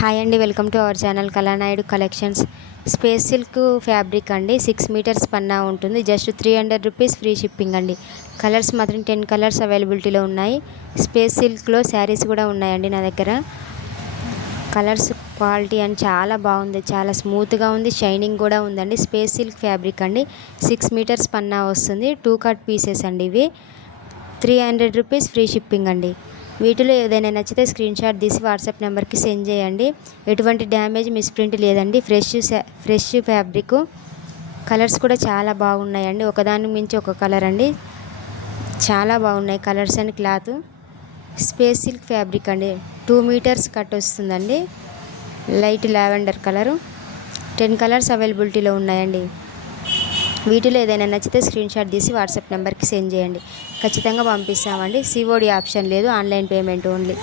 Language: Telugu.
హాయ్ అండి, welcome to our channel Kalanaidu collections. Space silk fabric అండి, 6 మీటర్స్ పన్నా ఉంటుంది. జస్ట్ 300 రూపీస్ ఫ్రీ షిప్పింగ్ అండి. కలర్స్ మాత్రం 10 కలర్స్ అవైలబిలిటీలో ఉన్నాయి. స్పేస్ సిల్క్లో శారీస్ కూడా ఉన్నాయండి నా దగ్గర. కలర్స్ క్వాలిటీ అని చాలా బాగుంది, చాలా స్మూత్గా ఉంది, షైనింగ్ కూడా ఉందండి. స్పేస్ సిల్క్ ఫ్యాబ్రిక్ అండి, 6 మీటర్స్ పన్నా వస్తుంది. 2 కట్ పీసెస్ అండి ఇవి. 300 రూపీస్ ఫ్రీ షిప్పింగ్ అండి. వీటిలో ఏదైనా నచ్చితే స్క్రీన్ షాట్ తీసి వాట్సాప్ నెంబర్కి సెండ్ చేయండి. ఎటువంటి డ్యామేజ్ మిస్ప్రింట్ లేదండి. Fresh fabric. కలర్స్ కూడా చాలా బాగున్నాయండి, ఒకదాని మించి ఒక కలర్ అండి. చాలా బాగున్నాయి colours and cloth. Space silk fabric అండి, 2 మీటర్స్ కట్ వస్తుందండి. Light lavender colour. 10 కలర్స్ అవైలబిలిటీలో ఉన్నాయండి. వీటిలో ఏదైనా నచ్చితే స్క్రీన్ షాట్ తీసి వాట్సాప్ నెంబర్కి సెండ్ చేయండి. ఖచ్చితంగా పంపిస్తామండి. సిఓడి ఆప్షన్ లేదు, ఆన్లైన్ పేమెంట్ ఓన్లీ.